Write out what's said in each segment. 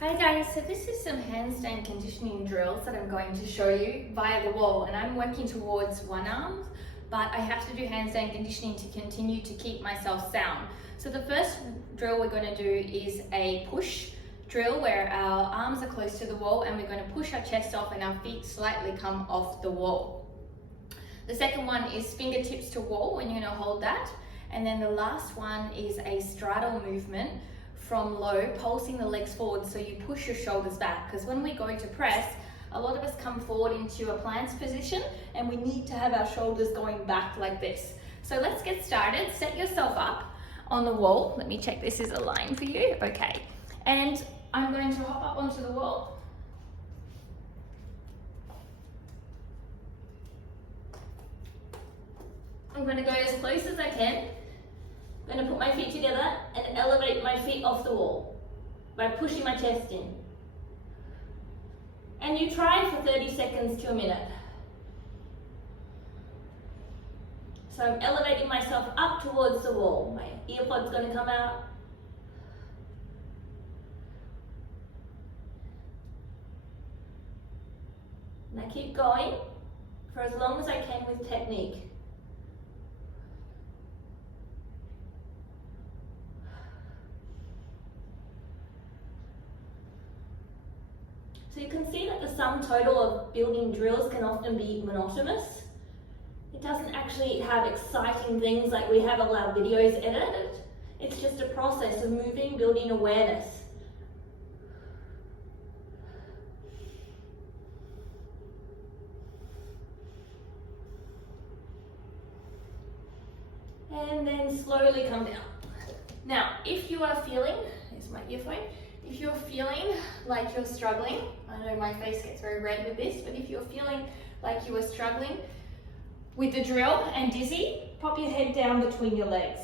Hi guys, so this is some handstand conditioning drills that I'm going to show you via the wall, and I'm working towards one arm, but I have to do handstand conditioning to continue to keep myself sound. So the first drill we're going to do is a push drill where our arms are close to the wall and we're going to push our chest off and our feet slightly come off the wall. The second one is fingertips to wall when you're going to hold that, and then the last one is a straddle movement from low, pulsing the legs forward so you push your shoulders back, because when we go to press, a lot of us come forward into a plank position and we need to have our shoulders going back like this. So let's get started. Set yourself up on the wall. Let me check this is a line for you. Okay. And I'm going to hop up onto the wall. I'm going to go as close as I can. I'm going to put my feet together and elevate my feet off the wall by pushing my chest in. And you try for 30 seconds to a minute. So I'm elevating myself up towards the wall. My earpod's going to come out. And I keep going for as long as I can with technique. So you can see that the sum total of building drills can often be monotonous. It doesn't actually have exciting things like we have all our videos edited. It's just a process of moving, building awareness. And then slowly come down. Now, if you are feeling, here's my earphone, if you're feeling like you're struggling, I know my face gets very red with this, but if you're feeling like you are struggling with the drill and dizzy, pop your head down between your legs.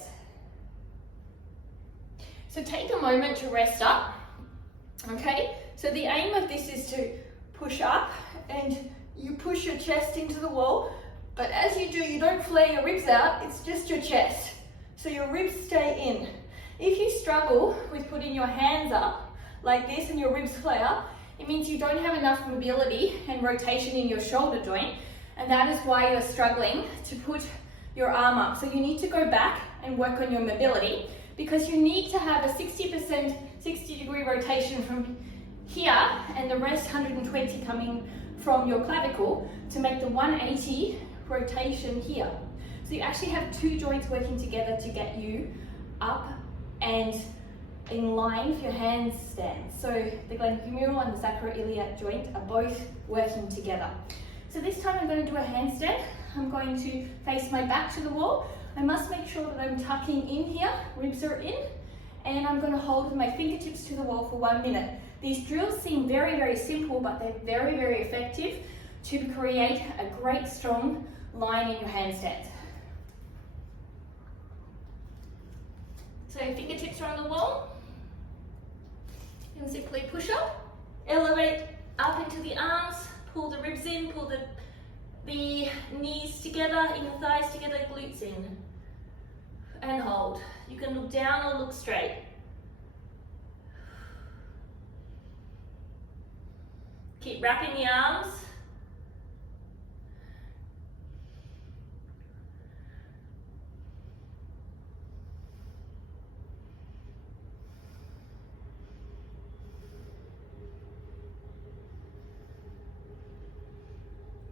So take a moment to rest up, okay? So the aim of this is to push up and you push your chest into the wall, but as you do, you don't flare your ribs out, it's just your chest. So your ribs stay in. If you struggle with putting your hands up like this and your ribs flare, it means you don't have enough mobility and rotation in your shoulder joint, and that is why you're struggling to put your arm up. So you need to go back and work on your mobility, because you need to have a 60% 60-degree rotation from here and the rest 120 coming from your clavicle to make the 180 rotation here. So you actually have two joints working together to get you up and in line for your handstand. So the glenohumeral and the sacroiliac joint are both working together. So this time I'm going to do a handstand. I'm going to face my back to the wall. I must make sure that I'm tucking in here, ribs are in, and I'm going to hold my fingertips to the wall for 1 minute. These drills seem very, very simple, but they're very, very effective to create a great strong line in your handstand. So fingertips are on the wall. You can simply push up, elevate up into the arms, pull the ribs in, pull the knees together, inner thighs together, glutes in, and hold. You can look down or look straight. Keep wrapping the arms.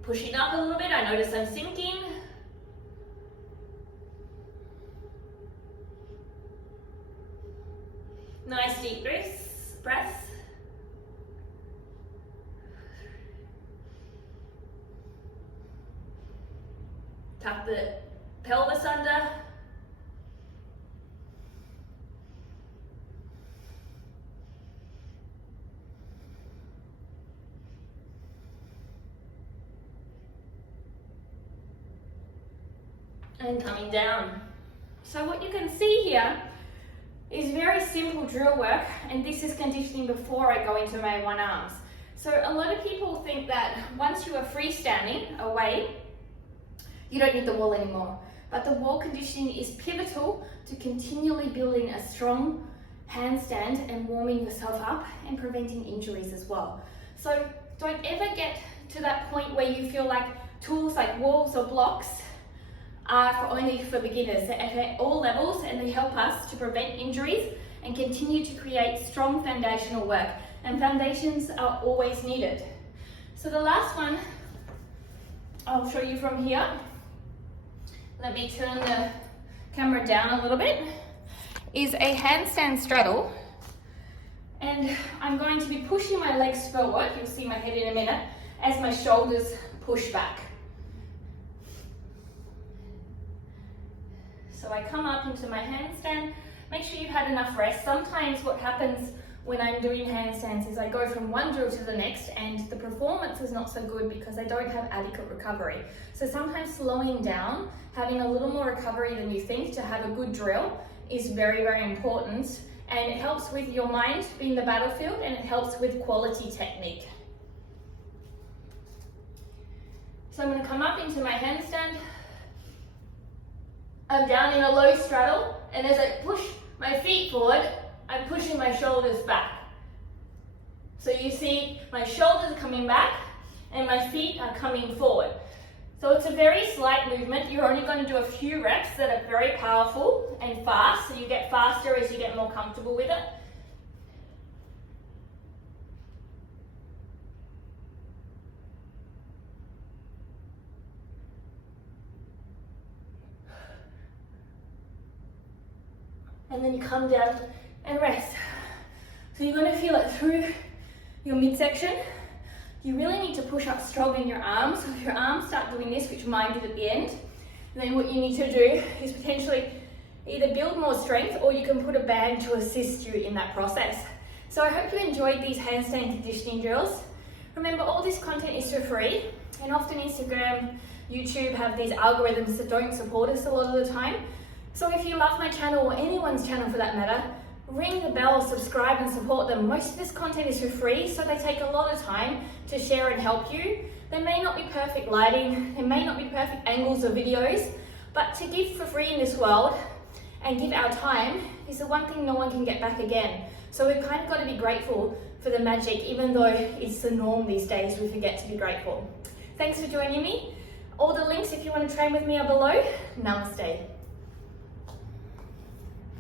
Pushing up a little bit, I notice I'm sinking. Nice deep breaths. Tuck the pelvis under. And coming down. So what you can see here is very simple drill work, and this is conditioning before I go into my one arms. So a lot of people think that once you are freestanding away, you don't need the wall anymore. But the wall conditioning is pivotal to continually building a strong handstand and warming yourself up and preventing injuries as well. So don't ever get to that point where you feel like tools like walls or blocks are only for beginners. They're at all levels and they help us to prevent injuries and continue to create strong foundational work. And foundations are always needed. So the last one I'll show you from here. Let me turn the camera down a little bit. Is a handstand straddle. And I'm going to be pushing my legs forward, you'll see my head in a minute, as my shoulders push back. So I come up into my handstand. Make sure you've had enough rest. Sometimes what happens when I'm doing handstands is I go from one drill to the next and the performance is not so good because I don't have adequate recovery. So sometimes slowing down, having a little more recovery than you think to have a good drill is very, very important. And it helps with your mind being the battlefield and it helps with quality technique. So I'm going to come up into my handstand. I'm down in a low straddle, and as I push my feet forward, I'm pushing my shoulders back. So you see my shoulders are coming back and my feet are coming forward. So it's a very slight movement. You're only going to do a few reps that are very powerful and fast, so you get faster as you get more comfortable with it. And then you come down and rest. So you're going to feel it through your midsection. You really need to push up strong in your arms. So if your arms start doing this, which mine did at the end, then what you need to do is potentially either build more strength or you can put a band to assist you in that process. So I hope you enjoyed these handstand conditioning drills. Remember, all this content is for free, and often Instagram, YouTube have these algorithms that don't support us a lot of the time. So if you love my channel or anyone's channel for that matter, ring the bell, subscribe and support them. Most of this content is for free, so they take a lot of time to share and help you. There may not be perfect lighting, there may not be perfect angles or videos, but to give for free in this world and give our time is the one thing no one can get back again. So we've kind of got to be grateful for the magic, even though it's the norm these days, we forget to be grateful. Thanks for joining me. All the links if you want to train with me are below. Namaste.